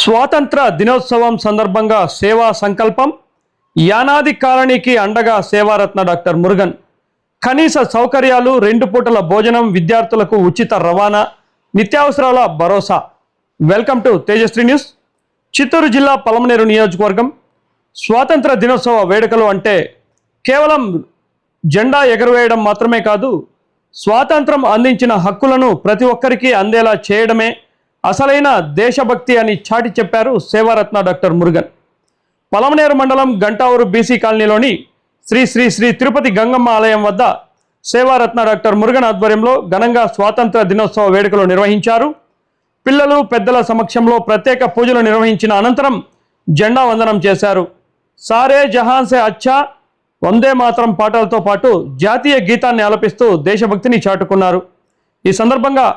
స్వాతంత్ర దినోత్సవం సందర్భంగా సేవా సంకల్పం, యానాది కాలనీకి అండగా సేవారత్న డాక్టర్ మురుగన్. కనీస సౌకర్యాలు, 2 పూటల భోజనం, విద్యార్థులకు ఉచిత రవాణా, నిత్యావసరాల భరోసా. Welcome to Tejasri news. Chittoor జిల్లా పలమనేరు నియోజకవర్గం. స్వాతంత్ర దినోత్సవ వేడుకలు అంటే కేవలం జెండా ఎగరవేయడం మాత్రమే కాదు, స్వాతంత్రం అందించిన హక్కులను ప్రతి ఒక్కరికి అందేలా చేయడమే అసలైన దేశభక్తి అని చాటి చెప్పారు సేవారత్న డాక్టర్ మురుగన్. పలమనేరు మండలం గంటావూరు బీసీ కాలనీలోని శ్రీ శ్రీ శ్రీ తిరుపతి గంగమ్మ ఆలయం వద్ద సేవారత్న డాక్టర్ మురుగన్ ఆధ్వర్యంలో ఘనంగా స్వాతంత్ర దినోత్సవ వేడుకలు నిర్వహించారు. పిల్లలు, పెద్దల సమక్షంలో ప్రత్యేక పూజలు నిర్వహించిన అనంతరం జెండా వందనం చేశారు. సారే జహాన్ సే అచ్చా, వందే మాతరం పాటలతో పాటు జాతీయ గీతాన్ని ఆలపిస్తూ దేశభక్తిని చాటుకున్నారు. ఈ సందర్భంగా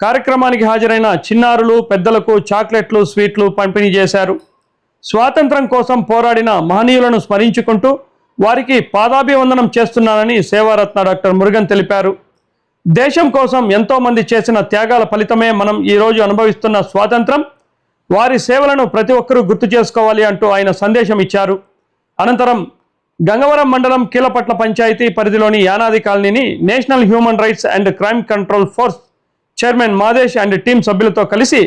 కార్యక్రమానికి హాజరైన చిన్నారులు, పెద్దలకు చాక్లెట్లు, స్వీట్లు పంపిణీ చేశారు. స్వాతంత్రం కోసం పోరాడిన మహనీయులను స్మరించుకుంటూ వారికి పాదాభివందనం చేస్తున్నానని సేవారత్న డాక్టర్ మురుగన్ తెలిపారు. దేశం కోసం ఎంతోమంది చేసిన త్యాగాల ఫలితమే మనం ఈరోజు అనుభవిస్తున్న స్వాతంత్రం. వారి సేవలను ప్రతి ఒక్కరూ గుర్తు చేసుకోవాలి అంటూ ఆయన సందేశం ఇచ్చారు. అనంతరం గంగవరం మండలం కీలపట్ల పంచాయతీ పరిధిలోని యానాది కాలనీని national human rights and crime control force chairman Madesh and team సభ్యులతో కలిసి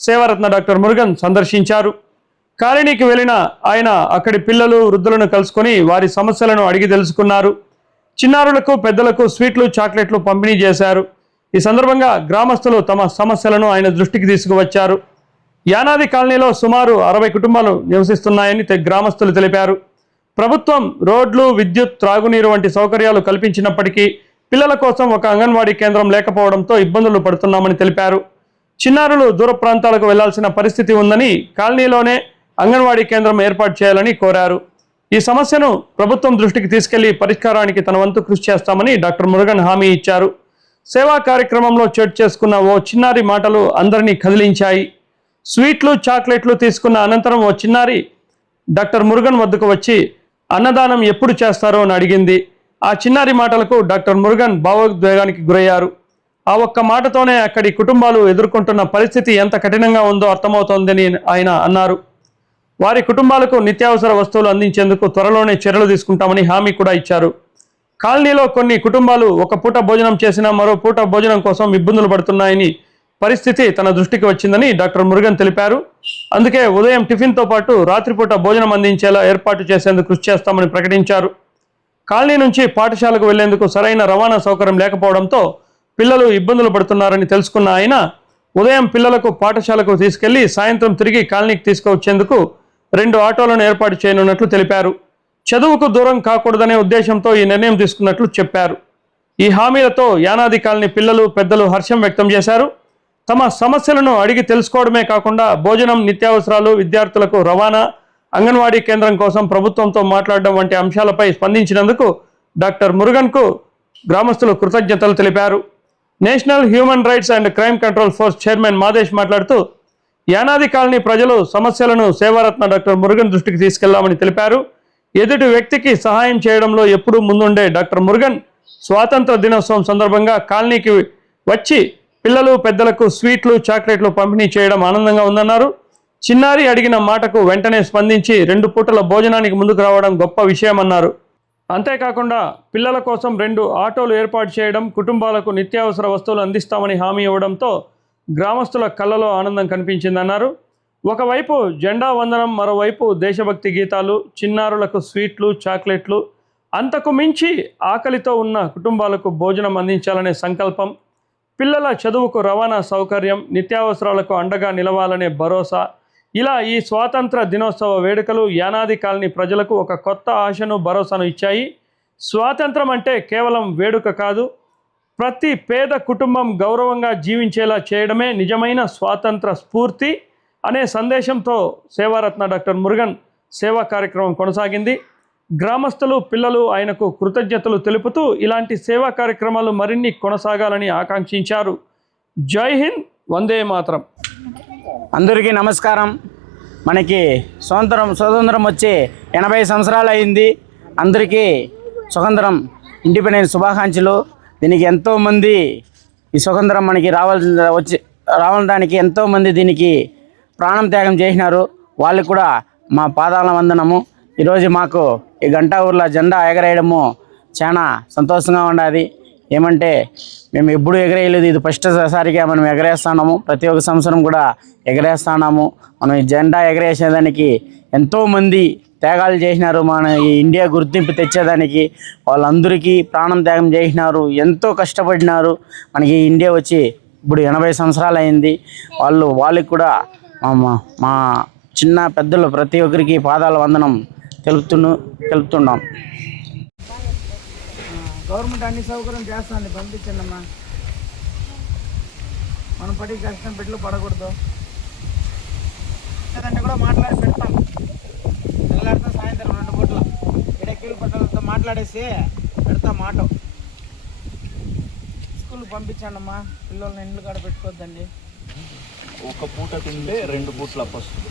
సేవారత్న డాక్టర్ మురుగన్ సందర్శించారు. కాలనీకి వెళ్లిన ఆయన అక్కడి పిల్లలు, వృద్ధులను కలుసుకొని వారి సమస్యలను అడిగి తెలుసుకున్నారు. చిన్నారులకు, పెద్దలకు స్వీట్లు, చాక్లెట్లు పంపిణీ చేశారు. ఈ సందర్భంగా గ్రామస్తులు తమ సమస్యలను ఆయన దృష్టికి తీసుకువచ్చారు. యానాది కాలనీలో సుమారు 60 కుటుంబాలు నివసిస్తున్నాయని గ్రామస్తులు తెలిపారు. ప్రభుత్వం రోడ్లు, విద్యుత్, త్రాగునీరు వంటి సౌకర్యాలు కల్పించినప్పటికీ పిల్లల కోసం ఒక అంగన్వాడీ కేంద్రం లేకపోవడంతో ఇబ్బందులు పడుతున్నామని తెలిపారు. చిన్నారులు దూర ప్రాంతాలకు వెళ్లాల్సిన పరిస్థితి ఉందని, కాలనీలోనే అంగన్వాడీ కేంద్రం ఏర్పాటు చేయాలని కోరారు. ఈ సమస్యను ప్రభుత్వం దృష్టికి తీసుకెళ్లి పరిష్కారానికి తన వంతు కృషి చేస్తామని డాక్టర్ మురుగన్ హామీ ఇచ్చారు. సేవా కార్యక్రమంలో చోటు చేసుకున్న ఓ చిన్నారి మాటలు అందరినీ కదిలించాయి. స్వీట్లు, చాక్లెట్లు తీసుకున్న అనంతరం ఓ చిన్నారి డాక్టర్ మురుగన్ వద్దకు వచ్చి అన్నదానం ఎప్పుడు చేస్తారో అని అడిగింది. ఆ చిన్నారి మాటలకు డాక్టర్ మురుగన్ భావోద్వేగానికి గురయ్యారు. ఆ ఒక్క మాటతోనే అక్కడి కుటుంబాలు ఎదుర్కొంటున్న పరిస్థితి ఎంత కఠినంగా ఉందో అర్థమవుతోందని ఆయన అన్నారు. వారి కుటుంబాలకు నిత్యావసర వస్తువులు అందించేందుకు త్వరలోనే చర్యలు తీసుకుంటామని హామీ కూడా ఇచ్చారు. కాలనీలో కొన్ని కుటుంబాలు ఒక పూట భోజనం చేసినా మరో పూట భోజనం కోసం ఇబ్బందులు పడుతున్నాయని పరిస్థితి తన దృష్టికి వచ్చిందని డాక్టర్ మురుగన్ తెలిపారు. అందుకే ఉదయం టిఫిన్తో పాటు రాత్రిపూట భోజనం అందించేలా ఏర్పాటు చేసేందుకు కృషి చేస్తామని ప్రకటించారు. కాలనీ నుంచి పాఠశాలకు వెళ్లేందుకు సరైన రవాణా సౌకర్యం లేకపోవడంతో పిల్లలు ఇబ్బందులు పడుతున్నారని తెలుసుకున్న ఆయన ఉదయం పిల్లలకు పాఠశాలకు తీసుకెళ్లి సాయంత్రం తిరిగి కాలనీకి తీసుకువచ్చేందుకు 2 ఆటోలను ఏర్పాటు చేయనున్నట్లు తెలిపారు. చదువుకు దూరం కాకూడదనే ఉద్దేశంతో ఈ నిర్ణయం తీసుకున్నట్లు చెప్పారు. ఈ హామీలతో యానాది కాలనీ పిల్లలు, పెద్దలు హర్షం వ్యక్తం చేశారు. తమ సమస్యలను అడిగి తెలుసుకోవడమే కాకుండా భోజనం, నిత్యావసరాలు, విద్యార్థులకు రవాణా, అంగన్వాడీ కేంద్రం కోసం ప్రభుత్వంతో మాట్లాడడం వంటి అంశాలపై స్పందించినందుకు డాక్టర్ మురుగన్కు గ్రామస్తులు కృతజ్ఞతలు తెలిపారు. National human rights and crime control force chairman Madesh మాట్లాడుతూ యానాది కాలనీ ప్రజలు సమస్యలను సేవారత్న డాక్టర్ మురుగన్ దృష్టికి తీసుకెళ్లామని తెలిపారు. ఎదుటి వ్యక్తికి సహాయం చేయడంలో ఎప్పుడూ ముందుండే డాక్టర్ మురుగన్ స్వాతంత్ర దినోత్సవం సందర్భంగా కాలనీకి వచ్చి పిల్లలు, పెద్దలకు స్వీట్లు, చాక్లెట్లు పంపిణీ చేయడం ఆనందంగా ఉందన్నారు. చిన్నారి అడిగిన మాటకు వెంటనే స్పందించి 2 పూటల భోజనానికి ముందుకు రావడం గొప్ప విషయమన్నారు. అంతేకాకుండా పిల్లల కోసం 2 ఆటోలు ఏర్పాటు చేయడం, కుటుంబాలకు నిత్యావసర వస్తువులు అందిస్తామని హామీ ఇవ్వడంతో గ్రామస్తుల కళ్ళలో ఆనందం కనిపించిందన్నారు. ఒకవైపు జెండా వందనం, మరోవైపు దేశభక్తి గీతాలు, చిన్నారులకు స్వీట్లు, చాక్లెట్లు, అంతకు మించి ఆకలితో ఉన్న కుటుంబాలకు భోజనం అందించాలనే సంకల్పం, పిల్లల చదువుకు రవాణా సౌకర్యం, నిత్యావసరాలకు అండగా నిలవాలనే భరోసా, ఇలా ఈ స్వాతంత్ర దినోత్సవ వేడుకలు యానాది కాలనీ ప్రజలకు ఒక కొత్త ఆశను, భరోసాను ఇచ్చాయి. స్వాతంత్రం అంటే కేవలం వేడుక కాదు, ప్రతి పేద కుటుంబం గౌరవంగా జీవించేలా చేయడమే నిజమైన స్వాతంత్ర స్ఫూర్తి అనే సందేశంతో సేవారత్న డాక్టర్ మురుగన్ సేవా కార్యక్రమం కొనసాగింది. గ్రామస్తులు, పిల్లలు ఆయనకు కృతజ్ఞతలు తెలుపుతూ ఇలాంటి సేవా కార్యక్రమాలు మరిన్ని కొనసాగాలని ఆకాంక్షించారు. జై హింద్, వందే మాతరం. అందరికీ నమస్కారం. మనకి స్వతంత్రం వచ్చి 80 సంవత్సరాలు అయింది. అందరికీ ఇండిపెండెన్స్ శుభాకాంక్షలు. దీనికి ఎంతోమంది ఈ స్వతంత్రం మనకి రావడానికి ఎంతోమంది దీనికి ప్రాణం త్యాగం చేసినారు. వాళ్ళకి కూడా మా పాదాల వందనము. ఈరోజు మాకు ఈ గంటా ఊర్లో జెండా ఎగరేయడము చాలా సంతోషంగా ఉన్నది. ఏమంటే మేము ఎప్పుడు ఎగరేయలేదు, ఇది ఫస్ట్ సారిగా మనం ఎగరేస్తున్నాము. ప్రతి ఒక్క సంవత్సరం కూడా ఎగరేస్తున్నాము. మనం ఈ జెండా ఎగరేసేదానికి ఎంతోమంది త్యాగాలు చేసినారు. మన ఈ ఇండియా గుర్తింపు తెచ్చేదానికి వాళ్ళందరికీ ప్రాణం త్యాగం చేసినారు, ఎంతో కష్టపడినారు. మనకి ఇండియా వచ్చి ఇప్పుడు 80 సంవత్సరాలు అయింది. వాళ్ళకి కూడా మా చిన్న పెద్దలు ప్రతి ఒక్కరికి పాదాల వందనం తెలుపుతున్నాం. గవర్నమెంట్ అన్ని సౌకర్యం చేస్తుంది, పంపించండి అమ్మా. మనం పడి కష్టం పెట్లు పడకూడదు. లేదంటే కూడా మాట్లాడి పెడతాం. తెల్లారితో సాయంత్రం 2 పూట్ల ఇడకీలు పట్టలతో మాట్లాడేసి పెడతాం ఆటో. స్కూల్కి పంపించండి అమ్మా. పిల్లల్ని ఇండ్లు కాడ పెట్టుకోవద్దండి. ఒక పూట తింటే 2 పూట్ల వస్తుంది.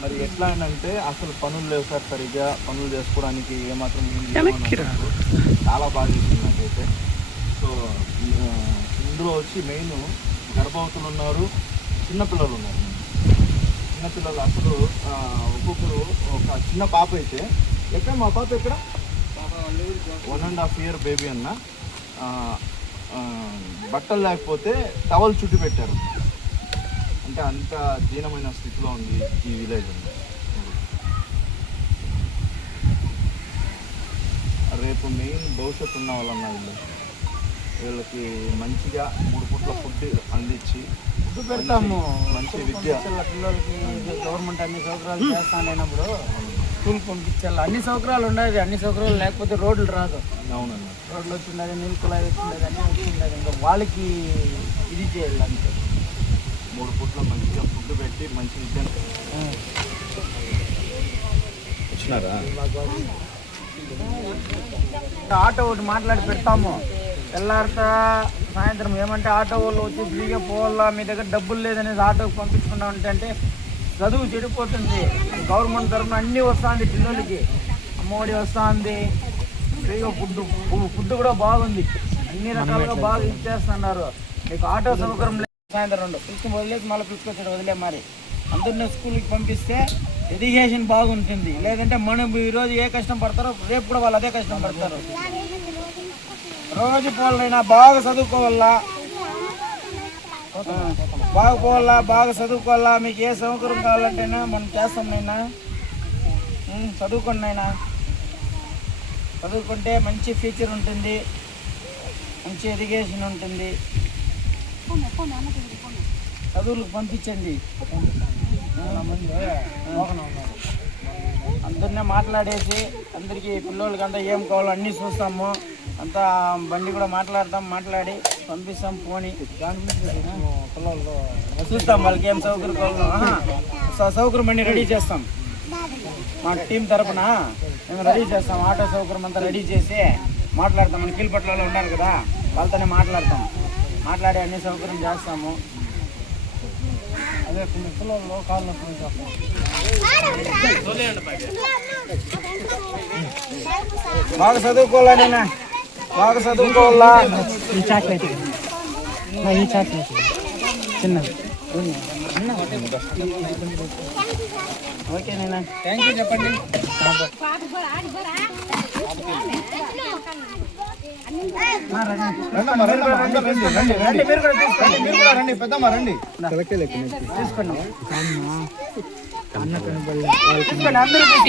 మరి ఎట్లా అంటే అసలు పనులు లేవు సార్, సరిగ్గా పనులు చేసుకోవడానికి ఏమాత్రం చాలా బాగా చేసింది నాకైతే. సో ఇందులో వచ్చి మెయిన్ గర్భవతులు ఉన్నారు, చిన్నపిల్లలు ఉన్నారు. చిన్నపిల్లలు అసలు ఒక్కొక్కరు ఒక చిన్న పాప అయితే ఎక్కడ మా పాప ఎక్కడ 1.5 year బేబీ అన్న బట్టలు లేకపోతే టవల్ చుట్టి పెట్టారు. అంటే అంత దీనమైన స్థితిలో ఉంది ఈ విలేజ్. రేపు మెయిన్ భవిష్యత్తు ఉన్న వాళ్ళన్న వీళ్ళకి మంచిగా 3 పూట్ల ఫుడ్ అందించి ఫుడ్ పెడతాము. మంచి విద్య పిల్లలకి గవర్నమెంట్ అన్ని సౌకర్యాలు చేస్తానప్పుడు స్కూల్ పంపించాలి. అన్ని సౌకర్యాలు ఉండేది. అన్ని సౌకర్యాలు లేకపోతే రోడ్లు రాదు. అవునండి, రోడ్లు వచ్చిండేది, నీళ్ళు కుళాయి వచ్చిండేది, అన్నీ వచ్చిండేది. ఇంకా వాళ్ళకి ఇది చేయాలి అంతే. 3 పూట్ల మంచిగా ఫుడ్ పెట్టి మంచి విద్య వచ్చినారా. ఆటో ఒకటి మాట్లాడి పెడతాము. తెల్లారిత సాయంత్రం ఏమంటే ఆటో వాళ్ళు వచ్చి ఫ్రీగా పోవాలా, మీ దగ్గర డబ్బులు లేదనేసి ఆటోకి పంపించుకుంటా అంటే చదువు చెడిపోతుంది. గవర్నమెంట్ తరఫున అన్నీ వస్తుంది. పిల్లలకి అమ్మఒడి వస్తుంది, ఫ్రీగా ఫుడ్ కూడా బాగుంది. అన్ని రకాలుగా బాగా ఇచ్చేస్తున్నారు. మీకు ఆటో సౌకర్యం లేదు. సాయంత్రం 2 పిలుచుకుని వదిలేసి మళ్ళీ పిలుచుకొచ్చాడు వదిలే. మరి అందరినీ స్కూల్కి పంపిస్తే ఎడ్యుకేషన్ బాగుంటుంది. లేదంటే మనం ఈరోజు ఏ కష్టం పడతారో రేపు కూడా వాళ్ళు అదే కష్టం పడతారు. రోజు పోవాలైనా బాగా చదువుకోవాలా, బాగా పోవాలా, బాగా చదువుకోవాలా. మీకు ఏ సౌకర్యం కావాలంటేనా మనం చేస్తాం. నైనా చదువుకోండి. నైనా చదువుకుంటే మంచి ఫ్యూచర్ ఉంటుంది, మంచి ఎడ్యుకేషన్ ఉంటుంది. చదువులకు పంపించండి. అందరినీ మాట్లాడేసి అందరికీ పిల్లలకి అంతా ఏం కావాలో అన్నీ చూస్తాము. అంతా బండి కూడా మాట్లాడి పంపిస్తాం. పోనీ చూస్తాం వాళ్ళకి ఏం సౌకర్యం కావాలో. సౌకర్యం అన్నీ రెడీ చేస్తాం. మా టీం తరఫున మేము రెడీ చేస్తాం. ఆటో సౌకర్యం అంతా రెడీ చేసి మాట్లాడతాం. మన కీలుపట్లలో ఉన్నారు కదా, వాళ్ళతోనే మాట్లాడి అన్ని సౌకర్యం చేస్తాము. అదే కొన్ని పిల్లల్లో కాళ్ళు బాగా చదువుకోవాలా. నేను బాగా చదువుకోవాలా. ఈ చాక్లెట్ చిన్నది. ఓకే నేనా, థ్యాంక్ యూ చెప్పండి.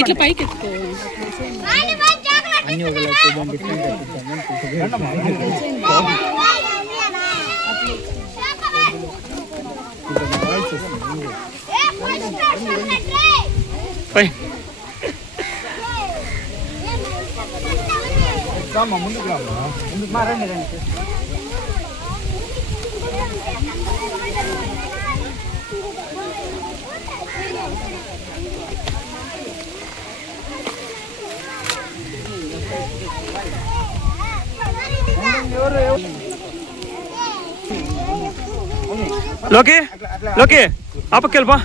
ఇట్లా పైకి అన్ని ముందుకు రండి. లోకి లోకి ఆపక్కి వెళ్ళిపా.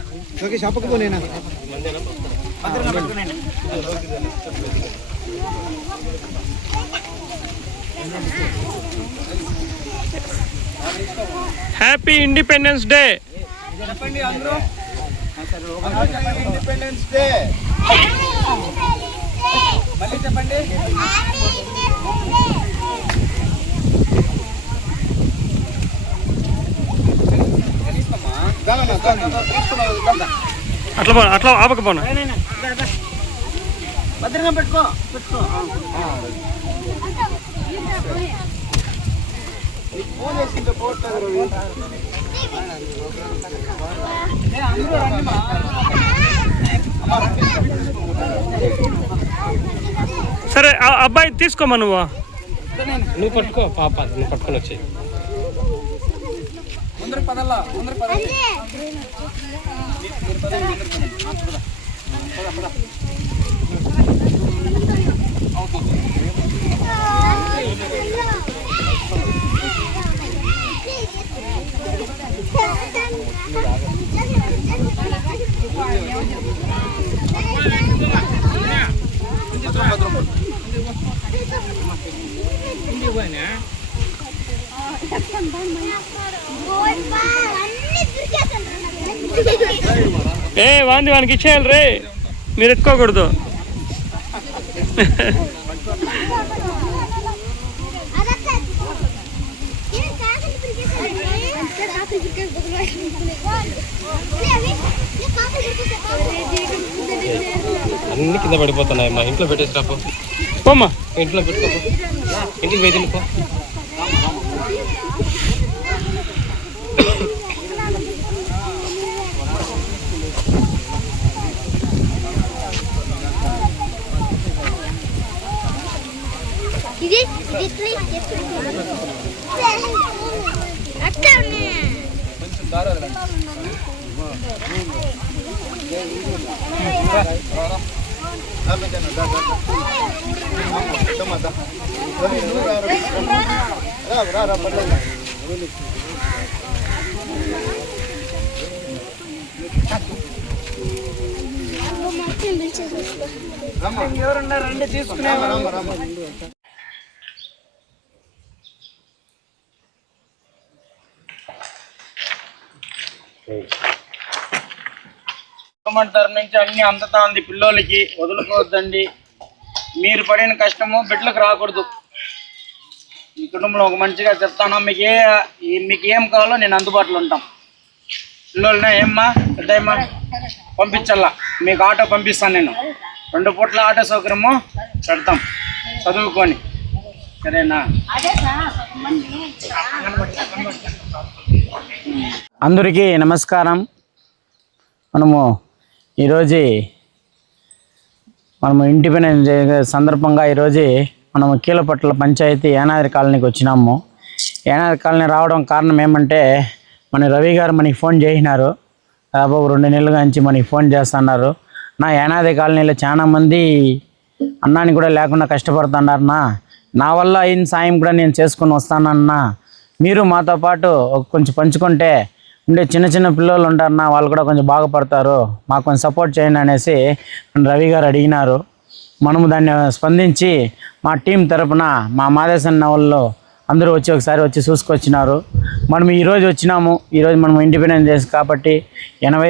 లోకి షాప్కి పోలేనా. Happy independence day. Independence day మళ్ళీ చెప్పండి. అట్లా ఆపకపోనా భద్రంగా పెట్టుకో. ఫోన్ వేసింటే పోట్లేదు. సరే అబ్బాయి తీసుకోమా నువ్వు పట్టుకో పాప, నువ్వు పట్టుకొని వచ్చి ముందర పదల్లా వాంది వానికి ఇచ్చేయాలి రే, మీరు ఎత్తుకోకూడదు. అన్ని కింద పడిపోతున్నాయి. మా ఇంట్లో పెట్టేసి రాపో. పోమ్మా, ఇంట్లో పెట్టుకోపో. ఇంటికి వేదిలి పో. ఎవరున్నారండి తీసుకునే తరఫు నుంచి అన్ని అందుతా ఉంది. పిల్లోళ్ళకి వదులుకోవద్దండి. మీరు పడిన కష్టము బిడ్డలకు రాకూడదు. మీ కుటుంబంలో ఒక మంచిగా చెప్తాను. మీకు ఏం కావాలో నేను అందుబాటులో ఉంటాం. పిల్లోళ్ళనే ఏమ్మా పెద్దమ్మా పంపించాలా, మీకు ఆటో పంపిస్తాను. నేను 2 పూట్ల ఆటో సౌకర్యము పెడతాం, చదువుకొని. సరేనా? అందరికీ నమస్కారం. మనము ఇండిపెండెన్స్ డే సందర్భంగా ఈరోజు మనము కీలపట్ల పంచాయతీ యానాద్రి కాలనీకి వచ్చినాము. యానాద్రి కాలనీ రావడం కారణం ఏమంటే, మన రవి గారు మనకి ఫోన్ చేసినారు. దాదాపు 2 నెలలుగా నుంచి మనకి ఫోన్ చేస్తున్నారు. నా యానాద్రి కాలనీలో చాలామంది అన్నానికి కూడా లేకుండా కష్టపడుతున్నారన్నా, నా వల్ల అయిన సాయం కూడా నేను చేసుకొని వస్తానన్నా, మీరు మాతో పాటు కొంచెం పంచుకుంటే ఉండే చిన్న చిన్న పిల్లలు ఉంటారన్నా, వాళ్ళు కూడా కొంచెం బాగుపడతారు, మాకు కొంచెం సపోర్ట్ చేయండి అనేసి రవి గారు అడిగినారు. మనము దాన్ని స్పందించి మా టీం తరపున మా మాదేశన్న వాళ్ళు అందరూ ఒకసారి వచ్చి చూసుకొచ్చినారు. మనం ఈరోజు వచ్చినాము. ఈరోజు మనం ఇండిపెండెన్స్ డే కాబట్టి 80వ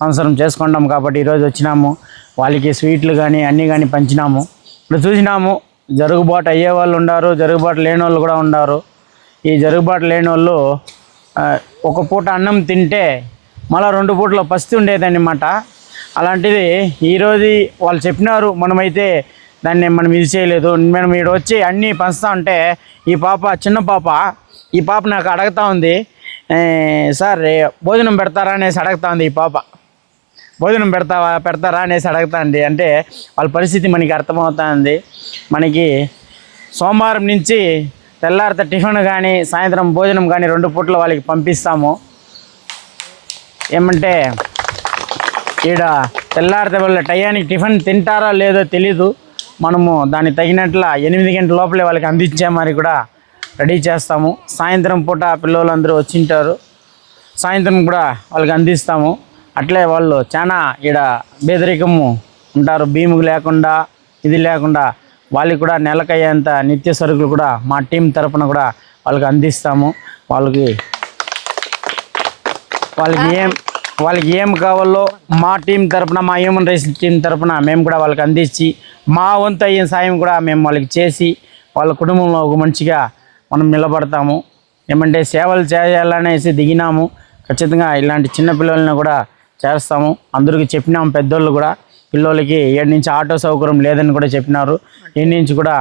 సంవత్సరం చేసుకుంటాం కాబట్టి ఈరోజు వచ్చినాము. వాళ్ళకి స్వీట్లు కానీ అన్నీ కానీ పంచినాము. ఇప్పుడు చూసినాము, జరుగుబాటు అయ్యే వాళ్ళు ఉన్నారు, జరుగుబాటు లేని వాళ్ళు కూడా ఉన్నారు. ఈ జరుగుబాటు లేని వాళ్ళు ఒక పూట అన్నం తింటే మళ్ళీ 2 పూటలో పస్తు ఉండేదన్నమాట. అలాంటిది ఈరోజు వాళ్ళు చెప్పినారు, మనమైతే దాన్ని మనం ఇది చేయలేదు. మనం ఇక్కడ వచ్చి అన్నీ పంచుతా ఉంటే ఈ పాప, చిన్న పాప, ఈ పాప నాకు అడుగుతూ ఉంది, సార్ భోజనం పెడతారా అనేసి అడుగుతా ఉంది. ఈ పాప భోజనం పెడతారా అనేసి అడుగుతా ఉంది. అంటే వాళ్ళ పరిస్థితి మనకి అర్థమవుతుంది. మనకి సోమవారం నుంచి తెల్లారిత టిఫిన్ కానీ సాయంత్రం భోజనం కానీ 2 పూటలు వాళ్ళకి పంపిస్తాము. ఏమంటే ఈడ తెల్లారిత వాళ్ళ టయానికి టిఫిన్ తింటారా లేదో తెలీదు. మనము దానికి తగినట్ల 8 గంటల లోపలే వాళ్ళకి అందించామని కూడా రెడీ చేస్తాము. సాయంత్రం పూట పిల్లలందరూ వచ్చింటారు, సాయంత్రం కూడా వాళ్ళకి అందిస్తాము. అట్లే వాళ్ళు చాలా ఈడ పేదరికము ఉంటారు, భీము లేకుండా ఇది లేకుండా వాళ్ళకి కూడా నెలకయ్యేంత నిత్య సరుకులు కూడా మా టీం తరపున కూడా వాళ్ళకి అందిస్తాము. వాళ్ళకి వాళ్ళకి ఏం కావాలో మా టీం తరపున, మా హ్యూమన్ రైట్స్ టీం తరపున మేము కూడా వాళ్ళకి అందించి మా వంతు అయ్యే సాయం కూడా మేము వాళ్ళకి చేసి వాళ్ళ కుటుంబంలో ఒక మంచిగా మనం నిలబడతాము. ఏమంటే సేవలు చేయాలనేసి దిగినాము. ఖచ్చితంగా ఇలాంటి చిన్న పిల్లల్ని కూడా చేస్తాము. అందరికీ చెప్పినాము, పెద్దోళ్ళు కూడా పిల్లలకి 7 నుంచి ఆటో సౌకర్యం లేదని కూడా చెప్పినారు. 7 నుంచి కూడా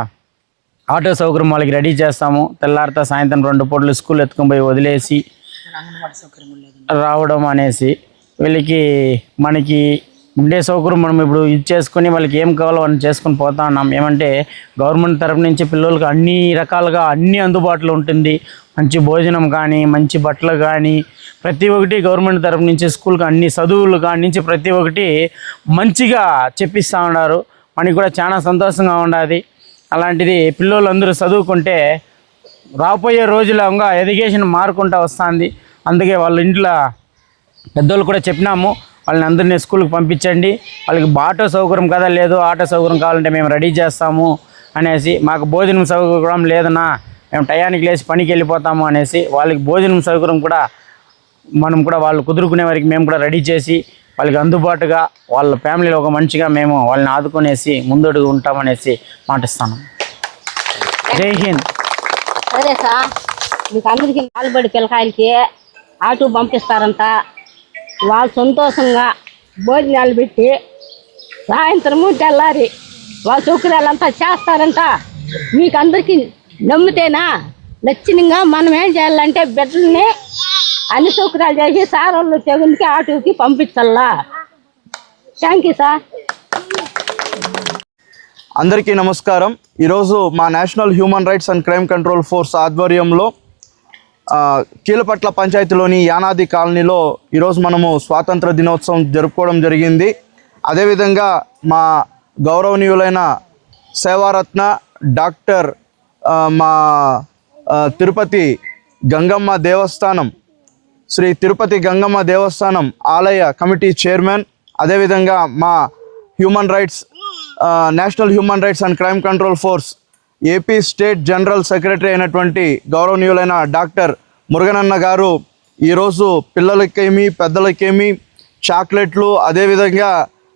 ఆటో సౌకర్యం వాళ్ళకి రెడీ చేస్తాము. తెల్లారితో సాయంత్రం 2 పూటలు స్కూల్ ఎత్తుకొని పోయి వదిలేసి రావడం అనేసి వీళ్ళకి మనకి ఉండే సౌకర్యం మనం ఇప్పుడు ఇది చేసుకొని వాళ్ళకి ఏం కావాలో మనం చేసుకొని పోతా ఉన్నాం. ఏమంటే గవర్నమెంట్ తరపు నుంచి పిల్లలకు అన్ని రకాలుగా అన్ని అందుబాటులో ఉంటుంది. మంచి భోజనం కానీ, మంచి బట్టలు కానీ, ప్రతి ఒక్కటి గవర్నమెంట్ తరపు నుంచి స్కూల్కి అన్ని చదువులు కాడి నుంచి ప్రతి ఒక్కటి మంచిగా చెప్పిస్తూ ఉన్నారు. మనకి కూడా చాలా సంతోషంగా ఉన్నది. అలాంటిది పిల్లలందరూ చదువుకుంటే రాబోయే రోజుల్లో ఇంకా ఎడ్యుకేషన్ మారుకుంటూ వస్తుంది. అందుకే వాళ్ళ ఇంట్లో పెద్దోళ్ళు కూడా చెప్పినాము, వాళ్ళని అందరినీ స్కూల్కి పంపించండి, వాళ్ళకి ఆటో సౌకర్యం కదా లేదు, ఆటో సౌకర్యం కావాలంటే మేము రెడీ చేస్తాము అనేసి, మాకు భోజనం సౌకర్యం లేదన్నా మేము టయానికి లేచి పనికి వెళ్ళిపోతాము అనేసి వాళ్ళకి భోజనం సౌకర్యం కూడా మనం కూడా వాళ్ళు కుదురుకునే వరకు మేము కూడా రెడీ చేసి వాళ్ళకి అందుబాటుగా వాళ్ళ ఫ్యామిలీలో ఒక మంచిగా మేము వాళ్ళని ఆదుకునేసి ముందడుగు ఉంటామనేసి మాటిస్తాను. జై హింద్. సరే సార్, మీకు అందరికీ పాల్పడి పిల్లకాయలకి ఆటో పంపిస్తారంట. వాళ్ళు సంతోషంగా భోజనాలు పెట్టి సాయంత్రము తెల్లారి వాళ్ళ సౌకర్యాలంతా చేస్తారంట. మీకు అందరికీ నమ్మితేనా నచ్చినంగా మనం ఏం చేయాలంటే బిడ్డల్ని అన్ని సౌకర్యాలు చేసి సార్ వాళ్ళు తెగునికి ఆటోకి పంపించాలా. Thank you sir. అందరికీ నమస్కారం. ఈరోజు మా national human rights and crime control force ఆధ్వర్యంలో కీలపట్ల పంచాయతీలోని యానాది కాలనీలో ఈరోజు మనము స్వాతంత్ర దినోత్సవం జరుపుకోవడం జరిగింది. అదేవిధంగా మా గౌరవనీయులైన సేవారత్న డాక్టర్ మా తిరుపతి గంగమ్మ దేవస్థానం, శ్రీ తిరుపతి గంగమ్మ దేవస్థానం ఆలయ కమిటీ చైర్మన్, అదేవిధంగా మా human rights national human rights and crime control force AP state general secretary అయినటువంటి గౌరవనీయులైన డాక్టర్ మురుగనన్న గారు ఈరోజు పిల్లలకేమి పెద్దలకేమి చాక్లెట్లు, అదేవిధంగా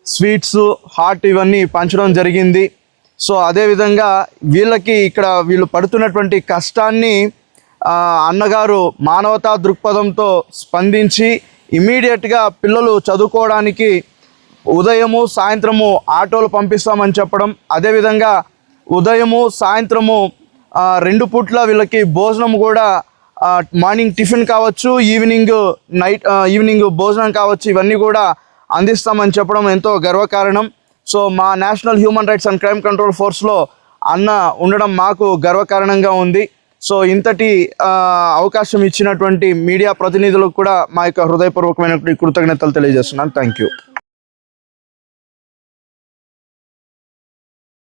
స్వీట్స్, హాట్ ఇవన్నీ పంచడం జరిగింది. సో అదేవిధంగా వీళ్ళు పడుతున్నటువంటి కష్టాన్ని అన్నగారు మానవతా దృక్పథంతో స్పందించి ఇమీడియట్గా పిల్లలు చదువుకోవడానికి ఉదయము సాయంత్రము ఆటోలు పంపిస్తామని చెప్పడం, అదేవిధంగా ఉదయము సాయంత్రము 2 పూట్ల వీళ్ళకి భోజనం కూడా మార్నింగ్ టిఫిన్ కావచ్చు, ఈవినింగ్ భోజనం కావచ్చు, ఇవన్నీ కూడా అందిస్తామని చెప్పడం ఎంతో గర్వకారణం. సో మా national human rights and crime control ఫోర్స్లో అన్న ఉండడం మాకు గర్వకారణంగా ఉంది. సో ఇంతటి అవకాశం ఇచ్చినటువంటి మీడియా ప్రతినిధులకు కూడా మా యొక్క హృదయపూర్వకమైన కృతజ్ఞతలు తెలియజేస్తున్నాను. Thank you.